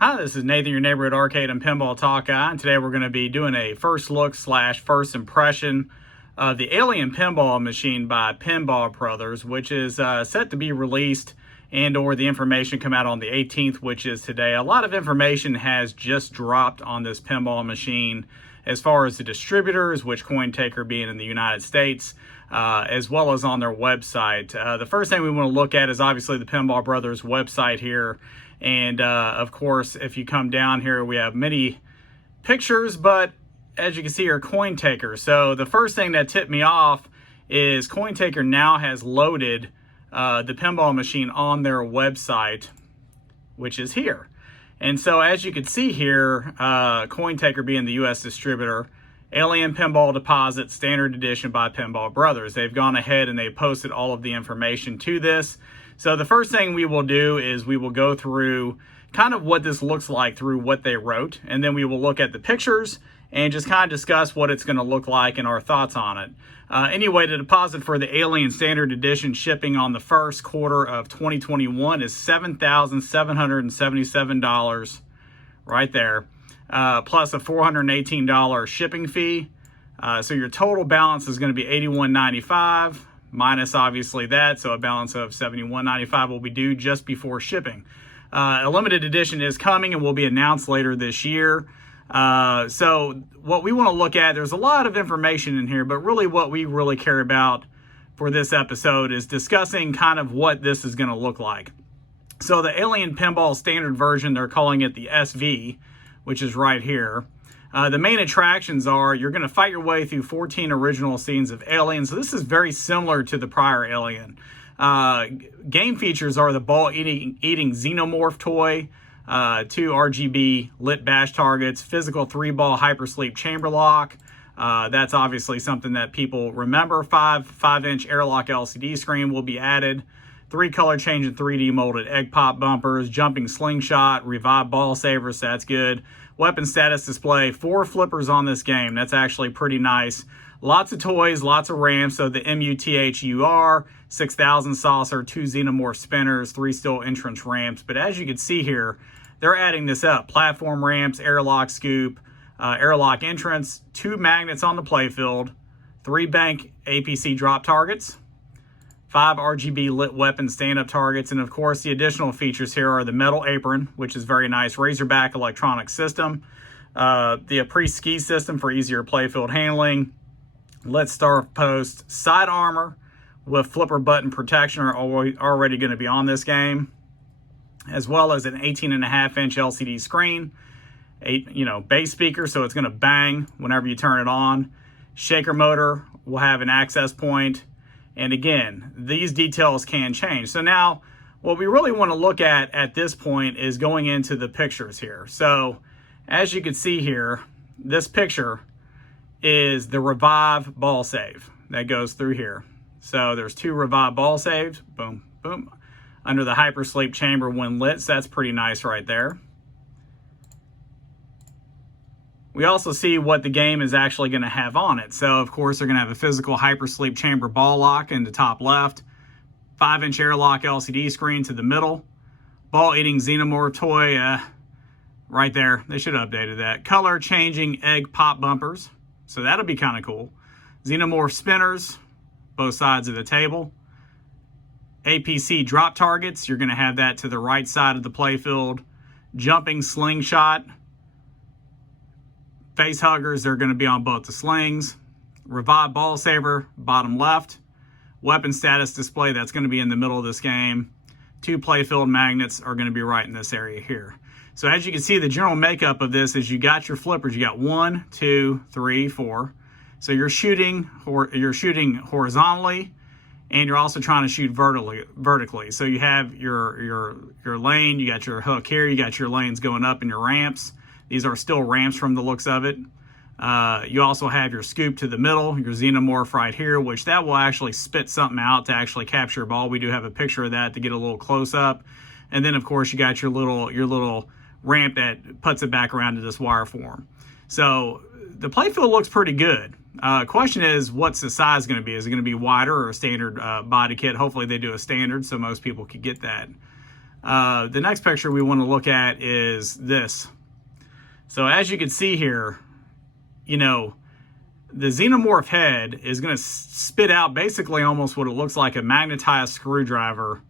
Hi, this is Nathan, your neighborhood arcade and pinball talk guy, and today we're going to be doing a first look / first impression of the Alien Pinball machine by Pinball Brothers, which is set to be released and/or the information come out on the 18th, which is today. A lot of information has just dropped on this pinball machine as far as the distributors, which coin taker being in the United States, as well as on their website. The first thing we want to look at is obviously the Pinball Brothers website here. And of course, if you come down here, we have many pictures, but as you can see are coin takers. So the first thing that tipped me off is coin taker now has loaded the pinball machine on their website, which is here. And so as you can see here, coin taker being the US distributor, Alien Pinball Deposit Standard Edition by Pinball Brothers. They've gone ahead and they posted all of the information to this. So the first thing we will do is we will go through kind of what this looks like through what they wrote, and then we will look at the pictures and just kind of discuss what it's going to look like and our thoughts on it. Anyway, the deposit for the Alien Standard Edition shipping on the first quarter of 2021 is $7,777 right there, plus a $418 shipping fee. So your total balance is going to be $81.95. minus obviously that, so a balance of $71.95 will be due just before shipping. A limited edition is coming and will be announced later this year. So what we want to look at, there's a lot of information in here, but really what we really care about for this episode is discussing kind of what this is going to look like. So the Alien Pinball Standard version, they're calling it the SV, which is right here. The main attractions are you're going to fight your way through 14 original scenes of Alien. So this is very similar to the prior Alien. Game features are the ball-eating xenomorph toy, 2 RGB lit bash targets, physical 3-ball hypersleep chamber lock. That's obviously something that people remember. 5-inch airlock LCD screen will be added. 3 color change and 3D molded egg pop bumpers, jumping slingshot, revived ball savers, so that's good. Weapon status display, 4 flippers on this game. That's actually pretty nice. Lots of toys, lots of ramps. So the MUTHUR, 6000 saucer, 2 xenomorph spinners, 3 steel entrance ramps. But as you can see here, they're adding this up. Platform ramps, airlock scoop, airlock entrance, 2 magnets on the playfield, 3 bank APC drop targets, 5 RGB lit weapon stand-up targets, and of course the additional features here are the metal apron, which is very nice, Razorback electronic system, the Apres ski system for easier playfield handling, lit star post, side armor with flipper button protection are already going to be on this game, as well as an 18.5-inch LCD screen, bass speaker, so it's going to bang whenever you turn it on. Shaker motor will have an access point. And again, these details can change. So now what we really want to look at this point is going into the pictures here. So as you can see here, this picture is the Revive ball save that goes through here. So there's 2 Revive ball saves, boom, boom, under the hypersleep chamber when lit. So that's pretty nice right there. We also see what the game is actually going to have on it. So, of course, they're going to have a physical hypersleep chamber ball lock in the top left, 5-inch airlock LCD screen to the middle, ball-eating xenomorph toy right there. They should have updated that. Color-changing egg pop bumpers, so that'll be kind of cool. Xenomorph spinners, both sides of the table. APC drop targets, you're going to have that to the right side of the playfield. Jumping slingshot. Face huggers, they're going to be on both the slings. Revive ball saver, bottom left. Weapon status display, that's going to be in the middle of this game. 2 playfield magnets are going to be right in this area here. So as you can see, the general makeup of this is you got your flippers. You got 1, 2, 3, 4. So you're shooting horizontally, and you're also trying to shoot vertically. So you have your lane, you got your hook here, you got your lanes going up and your ramps. These are still ramps from the looks of it. You also have your scoop to the middle, your xenomorph right here, which that will actually spit something out to actually capture a ball. We do have a picture of that to get a little close up. And then of course you got your little ramp that puts it back around to this wire form. So the playfield looks pretty good. Question is, what's the size going to be? Is it going to be wider or a standard body kit? Hopefully they do a standard so most people could get that. The next picture we want to look at is this. So as you can see here, you know, the xenomorph head is going to spit out basically almost what it looks like a magnetized screwdriver.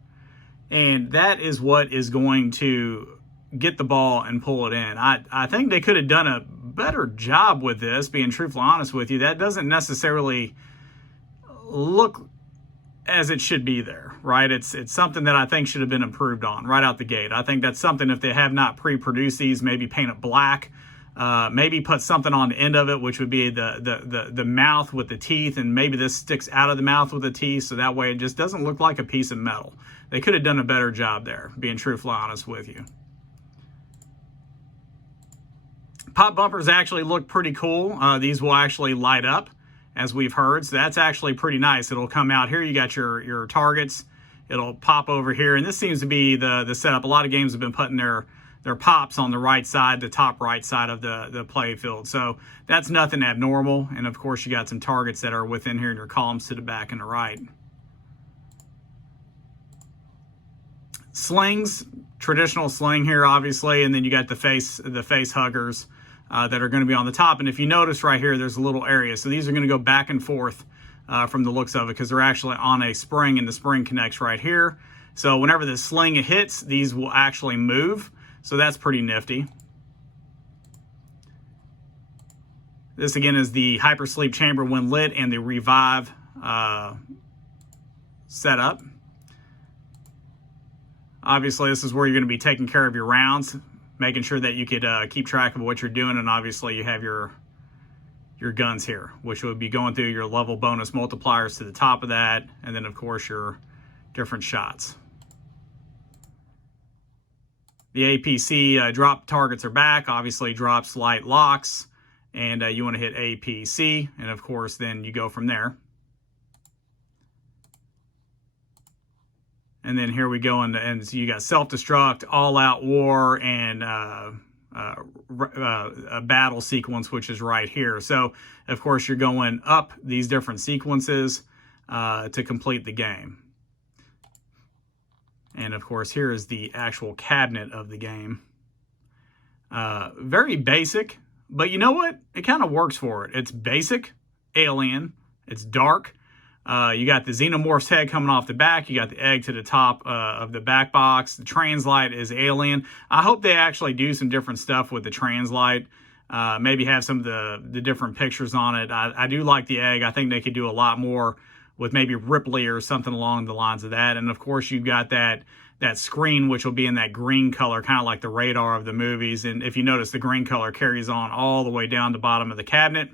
And that is what is going to get the ball and pull it in. I think they could have done a better job with this, being truthfully honest with you. That doesn't necessarily look as it should be there, right? It's something that I think should have been improved on right out the gate. I think that's something, if they have not pre-produced these, maybe paint it black, maybe put something on the end of it, which would be the mouth with the teeth, and maybe this sticks out of the mouth with the teeth, so that way it just doesn't look like a piece of metal. They could have done a better job there, being truthfully honest with you. Pop bumpers actually look pretty cool. These will actually light up, as we've heard, so that's actually pretty nice. It'll come out here, you got your targets, it'll pop over here, and this seems to be the setup. A lot of games have been putting their pops on the right side, the top right side of the play field, so that's nothing abnormal. And of course you got some targets that are within here in your columns to the back and the right. Slings, traditional sling here obviously, and then you got the face huggers that are going to be on the top. And if you notice right here, there's a little area. So these are going to go back and forth from the looks of it, because they're actually on a spring, and the spring connects right here. So whenever the sling hits, these will actually move. So that's pretty nifty. This again is the hypersleep chamber when lit and the revive setup. Obviously, this is where you're going to be taking care of your rounds, making sure that you could keep track of what you're doing. And obviously you have your guns here, which would be going through your level bonus multipliers to the top of that, and then of course your different shots. The APC drop targets are back, obviously drops, light, locks, and you want to hit APC, and of course then you go from there. And then here we go, and so you got self-destruct, all-out war, and a battle sequence, which is right here. So, of course, you're going up these different sequences to complete the game. And, of course, here is the actual cabinet of the game. Very basic, but you know what? It kind of works for it. It's basic, alien, it's dark. You got the xenomorph's head coming off the back. You got the egg to the top of the back box. The translite is alien. I hope they actually do some different stuff with the translite. Maybe have some of the different pictures on it. I do like the egg. I think they could do a lot more with maybe Ripley or something along the lines of that. And of course, you've got that screen, which will be in that green color, kind of like the radar of the movies. And if you notice, the green color carries on all the way down the bottom of the cabinet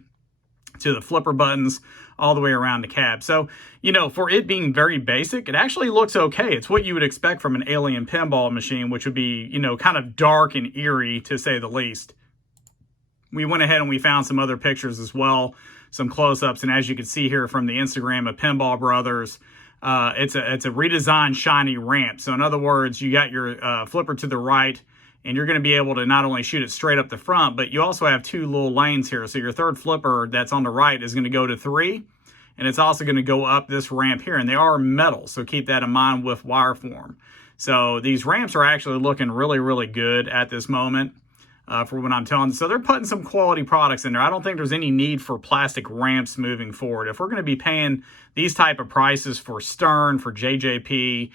to the flipper buttons, all the way around the cab. So, you know, for it being very basic, it actually looks okay. It's what you would expect from an Alien Pinball machine, which would be, you know, kind of dark and eerie, to say the least. We went ahead and we found some other pictures as well, some close-ups, and as you can see here from the Instagram of Pinball Brothers, it's a redesigned shiny ramp. So in other words, you got your flipper to the right, and you're going to be able to not only shoot it straight up the front, but you also have two little lanes here. So your third flipper that's on the right is going to go to 3, and it's also going to go up this ramp here. And they are metal, so keep that in mind with wire form. So these ramps are actually looking really, really good at this moment for what I'm telling. So they're putting some quality products in there. I don't think there's any need for plastic ramps moving forward. If we're going to be paying these type of prices for Stern, for JJP,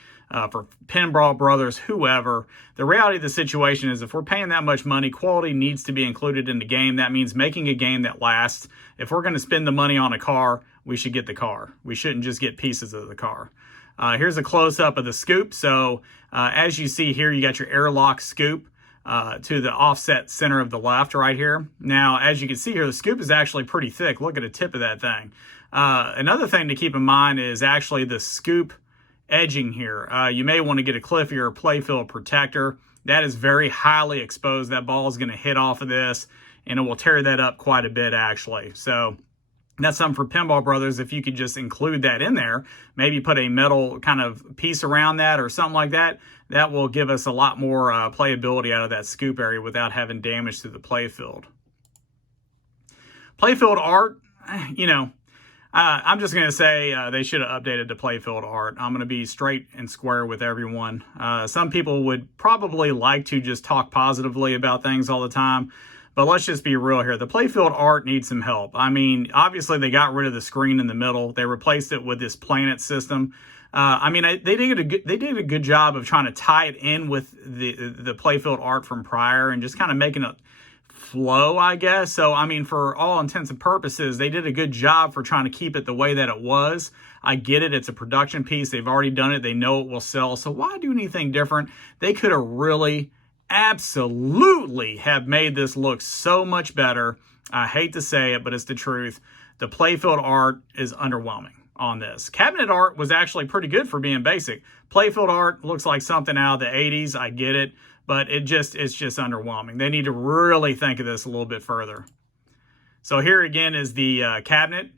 for Pinball Brothers, whoever, the reality of the situation is if we're paying that much money, quality needs to be included in the game. That means making a game that lasts. If we're going to spend the money on a car, we should get the car. We shouldn't just get pieces of the car. Here's a close-up of the scoop. So as you see here, you got your airlock scoop to the offset center of the left right here. Now, as you can see here, the scoop is actually pretty thick. Look at the tip of that thing. Another thing to keep in mind is actually the scoop edging here. You may want to get a Cliffy or a playfield protector. That is very highly exposed. That ball is going to hit off of this, and it will tear that up quite a bit, actually. So that's something for Pinball Brothers. If you could just include that in there, maybe put a metal kind of piece around that or something like that, that will give us a lot more playability out of that scoop area without having damage to the playfield. Playfield art, you know, I'm just going to say they should have updated the playfield art. I'm going to be straight and square with everyone. Some people would probably like to just talk positively about things all the time, but let's just be real here. The playfield art needs some help. I mean, obviously they got rid of the screen in the middle. They replaced it with this planet system. I mean, they did a good job of trying to tie it in with the playfield art from prior and just kind of making it flow, I guess. So, I mean, for all intents and purposes, they did a good job for trying to keep it the way that it was. I get it. It's a production piece. They've already done it. They know it will sell. So why do anything different? They could have really, absolutely have made this look so much better. I hate to say it, but it's the truth. The playfield art is underwhelming on this. Cabinet art was actually pretty good for being basic. Playfield art looks like something out of the 80s. I get it. But it's just underwhelming. They need to really think of this a little bit further. So here again is the cabinet.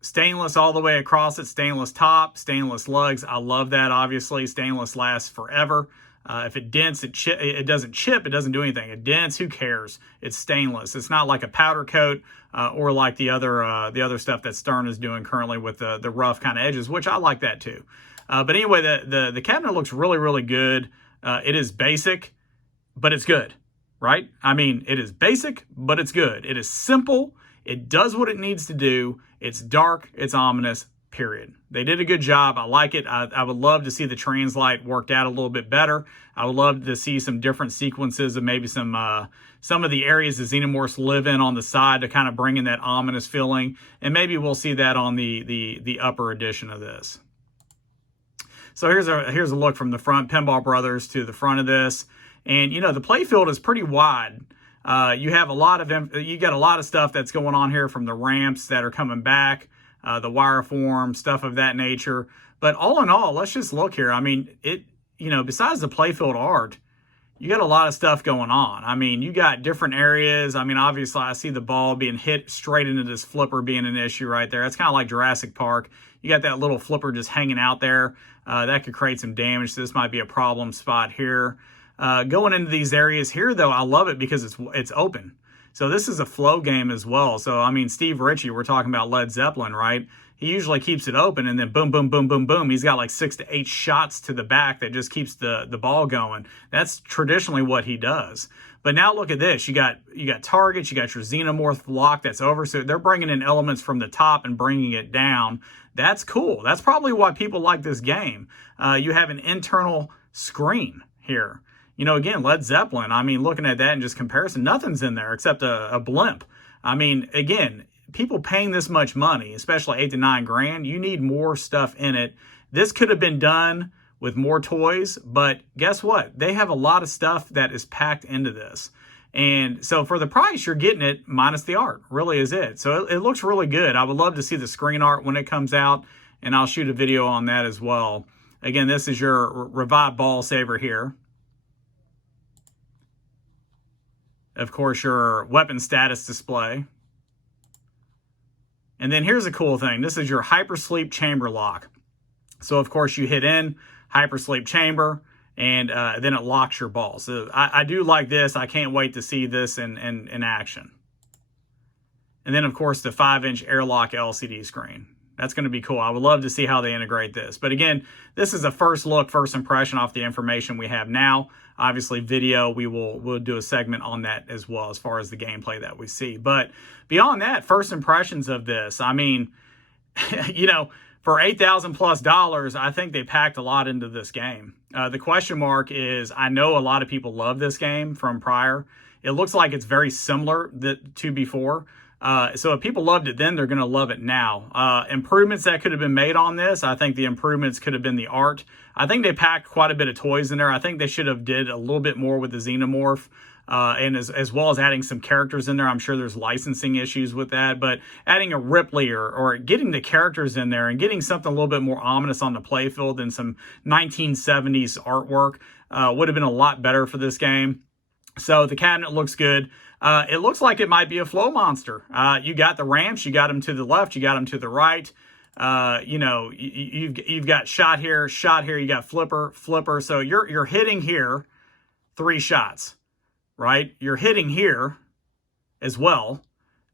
Stainless all the way across it. Stainless top, stainless lugs. I love that, obviously. Stainless lasts forever. If it dents, it doesn't chip. It doesn't do anything. It dents, who cares? It's stainless. It's not like a powder coat or like the other stuff that Stern is doing currently with the rough kind of edges, which I like that too. But anyway, the cabinet looks really, really good. It is basic, but it's good, right? I mean, it is basic, but it's good. It is simple. It does what it needs to do. It's dark. It's ominous, period. They did a good job. I like it. I would love to see the translite worked out a little bit better. I would love to see some different sequences of maybe some of the areas the Xenomorphs live in on the side to kind of bring in that ominous feeling. And maybe we'll see that on the upper edition of this. So here's a look from the front, Pinball Brothers to the front of this. And, you know, the playfield is pretty wide. You got a lot of stuff that's going on here from the ramps that are coming back, the wire form, stuff of that nature. But all in all, let's just look here. I mean, besides the playfield art, you got a lot of stuff going on. I mean, you got different areas. I mean, obviously, I see the ball being hit straight into this flipper being an issue right there. It's kind of like Jurassic Park. You got that little flipper just hanging out there. That could create some damage. So this might be a problem spot here. Going into these areas here, though, I love it because it's open. So this is a flow game as well. So, I mean, Steve Ritchie, we're talking about Led Zeppelin, right? He usually keeps it open, and then boom, boom, boom, boom, boom. He's got like 6 to 8 shots to the back that just keeps the ball going. That's traditionally what he does. But now look at this. You got targets. You got your Xenomorph block that's over. So they're bringing in elements from the top and bringing it down. That's cool. That's probably why people like this game. You have an internal screen here. You know, again, Led Zeppelin, I mean, looking at that in just comparison, nothing's in there except a blimp. I mean, again, people paying this much money, especially $8 to $9 grand, you need more stuff in it. This could have been done with more toys, but guess what? They have a lot of stuff that is packed into this. And so for the price, you're getting it minus the art, really is it. So it looks really good. I would love to see the screen art when it comes out, and I'll shoot a video on that as well. Again, this is your Revive Ball Saver here. Of course, your weapon status display. And then here's a cool thing. This is your hypersleep chamber lock. So, of course, you hit in, hypersleep chamber, and then it locks your ball. So I do like this. I can't wait to see this in action. And then, of course, the 5-inch airlock LCD screen. That's going to be cool. I would love to see how they integrate this. But again, this is a first look, first impression off the information we have now. Obviously, video, we'll do a segment on that as well as far as the gameplay that we see. But beyond that, first impressions of this, I mean, you know, for $8,000 plus, I think they packed a lot into this game. The question mark is, I know a lot of people love this game from prior. It looks like it's very similar to before. So if people loved it then, they're going to love it now. Improvements that could have been made on this, I think the improvements could have been the art. I think they packed quite a bit of toys in there. I think they should have did a little bit more with the Xenomorph, and as well as adding some characters in there. I'm sure there's licensing issues with that, but adding a Ripley or getting the characters in there and getting something a little bit more ominous on the playfield and some 1970s artwork would have been a lot better for this game. So the cabinet looks good. It looks like it might be a flow monster. You got the ramps, you got them to the left, you got them to the right. You know, you've got shot here, you got flipper. So you're hitting here 3 shots, right? You're hitting here as well.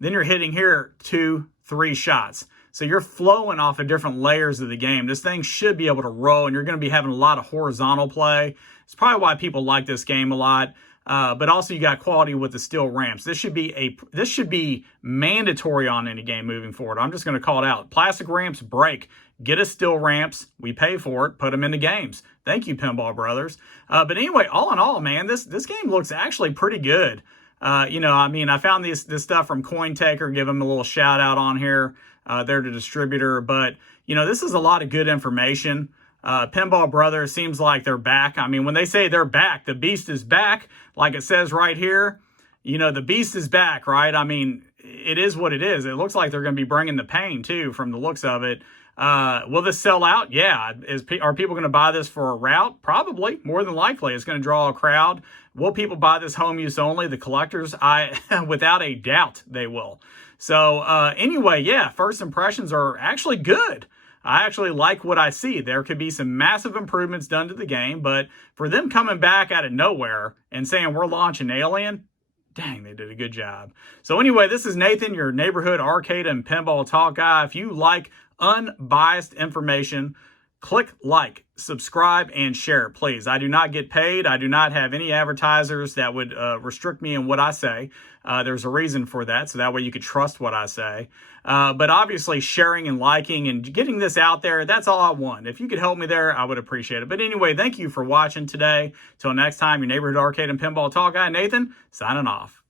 Then you're hitting here 2, 3 shots. So you're flowing off of different layers of the game. This thing should be able to roll, and you're going to be having a lot of horizontal play. It's probably why people like this game a lot. But also you got quality with the steel ramps. This should be mandatory on any game moving forward. I'm just going to call it out. Plastic ramps break. Get us steel ramps. We pay for it. Put them into games. Thank you, Pinball Brothers. But anyway, all in all, man, this game looks actually pretty good. You know, I mean, I found this stuff from CoinTaker. Give them a little shout out on here. They're the distributor. But, you know, this is a lot of good information. Pinball Brothers seems like they're back. I mean, when they say they're back, the beast is back, like it says right here. You know, the beast is back, right? I mean, it is what it is. It looks like they're going to be bringing the pain, too, from the looks of it. Will this sell out? Yeah. Are people going to buy this for a route? Probably. More than likely. It's going to draw a crowd. Will people buy this home use only? The collectors? Without a doubt, they will. So, anyway, yeah, first impressions are actually good. I actually like what I see. There could be some massive improvements done to the game, but for them coming back out of nowhere and saying we're launching Alien, dang, they did a good job. So anyway, this is Nathan, your neighborhood arcade and pinball talk guy. If you like unbiased information, click like, subscribe, and share it, please. I do not get paid. I do not have any advertisers that would restrict me in what I say. There's a reason for that, so that way you could trust what I say. But obviously, sharing and liking and getting this out there, that's all I want. If you could help me there, I would appreciate it. But anyway, thank you for watching today. Till next time, your neighborhood arcade and pinball talk guy, Nathan, signing off.